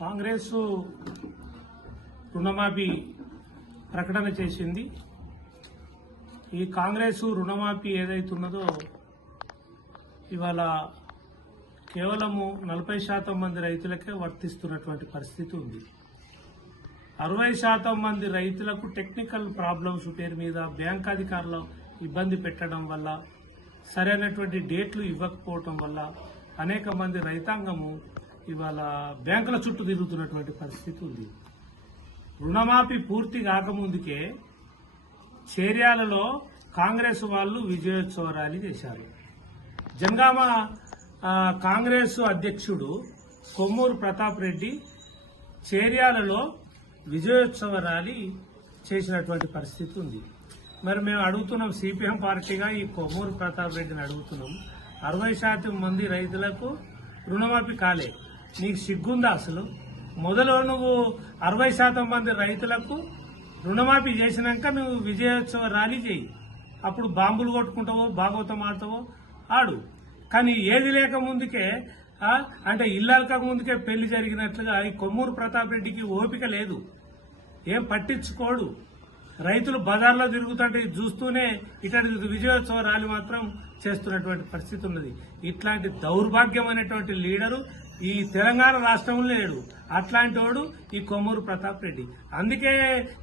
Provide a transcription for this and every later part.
కాంగ్రెస్ రుణమాఫీ ప్రకటన చేసింది. ఈ కాంగ్రెస్ రుణమాఫీ ఏదైతున్నదో ఇవాళ కేవలము 40% మంది రైతులకే వర్తిస్తున్నటువంటి పరిస్థితి ఉంది. 60% మంది రైతులకు టెక్నికల్ ప్రాబ్లమ్స్ పేరు మీద బ్యాంక్ అధికారులు ఇబ్బంది పెట్టడం వల్ల, సరైనటువంటి డేట్లు ఇవ్వకపోవటం వల్ల అనేక మంది రైతాంగము ఇవాళ బ్యాంకుల చుట్టూ తిరుగుతున్నటువంటి పరిస్థితి ఉంది. రుణమాఫీ పూర్తి కాకముందుకే చేర్యాలలో కాంగ్రెస్ వాళ్ళు విజయోత్సవ ర్యాలీ చేశారు. జనగామ కాంగ్రెస్ అధ్యక్షుడు కొమ్మూరు ప్రతాప్ రెడ్డి చేర్యాలలో విజయోత్సవ ర్యాలీ చేసినటువంటి పరిస్థితి ఉంది. మరి మేము అడుగుతున్నాం, సిపిఎం పార్టీగా ఈ కొమ్మూరు ప్రతాప్ రెడ్డిని అడుగుతున్నాం, 60% మంది రైతులకు రుణమాఫీ కాలే, నీకు సిగ్గుందా అసలు? మొదలు నువ్వు 60% మంది రైతులకు రుణమాఫీ చేసినాక నువ్వు విజయోత్సవ ర్యాలీ చేయి, అప్పుడు బాంబులు కొట్టుకుంటావో భాగవతం ఆడతావో ఆడు. కానీ ఏది లేక ముందుకే అంటే ఇల్లాలక ముందుకే పెళ్లి జరిగినట్లుగా ఈ కొమ్మూరు ప్రతాప్ రెడ్డికి ఓపిక లేదు, ఏం పట్టించుకోడు. రైతులు బజార్లో తిరుగుతుంటే చూస్తూనే ఇటు విజయోత్సవ ర్యాలీ మాత్రం చేస్తున్నటువంటి పరిస్థితి ఉన్నది. ఇట్లాంటి దౌర్భాగ్యమైనటువంటి లీడరు ఈ తెలంగాణ రాష్ట్రంలో లేడు. అట్లాంటి వాడు ఈ కొమ్మూరు ప్రతాప్ రెడ్డి. అందుకే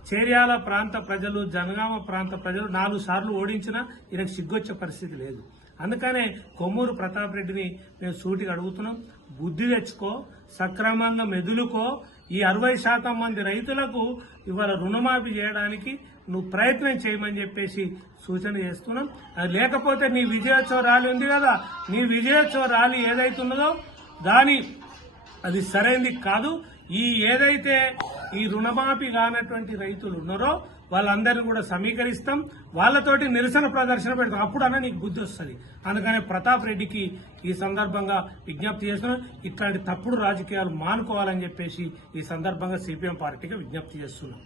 చేర్యాల ప్రాంత ప్రజలు, జనగామ ప్రాంత ప్రజలు 4 సార్లు ఓడించినా ఈయనకు సిగ్గొచ్చే పరిస్థితి లేదు. అందుకనే కొమ్మూరు ప్రతాప్ రెడ్డిని మేము సూటిగా అడుగుతున్నాం, బుద్ధి తెచ్చుకో, సక్రమంగా మెదులుకో. ఈ 60% మంది రైతులకు ఇవాళ రుణమాఫీ చేయడానికి నువ్వు ప్రయత్నం చేయమని చెప్పేసి సూచన చేస్తున్నాం. అది లేకపోతే నీ విజయోత్సవ ర్యాలీ ఉంది కదా, నీ విజయోత్సవ ర్యాలీ ఏదైతున్నదో అది సరైనది కాదు. ఏదైతే ఈ రుణమాఫీ కానటువంటి రైతులు ఉన్నారో వాళ్ళందరినీ కూడా సమీకరిస్తాం, వాళ్ళతోటి నిరసన ప్రదర్శన పెడతాం, అప్పుడన్నా నీకు బుద్ధి వస్తుంది. అందుకనే ప్రతాప్ రెడ్డికి ఈ సందర్భంగా విజ్ఞప్తి చేస్తున్నాం, ఇట్లాంటి తప్పుడు రాజకీయాలు మానుకోవాలని చెప్పేసి ఈ సందర్భంగా సిపిఎం పార్టీకి విజ్ఞప్తి చేస్తున్నాం.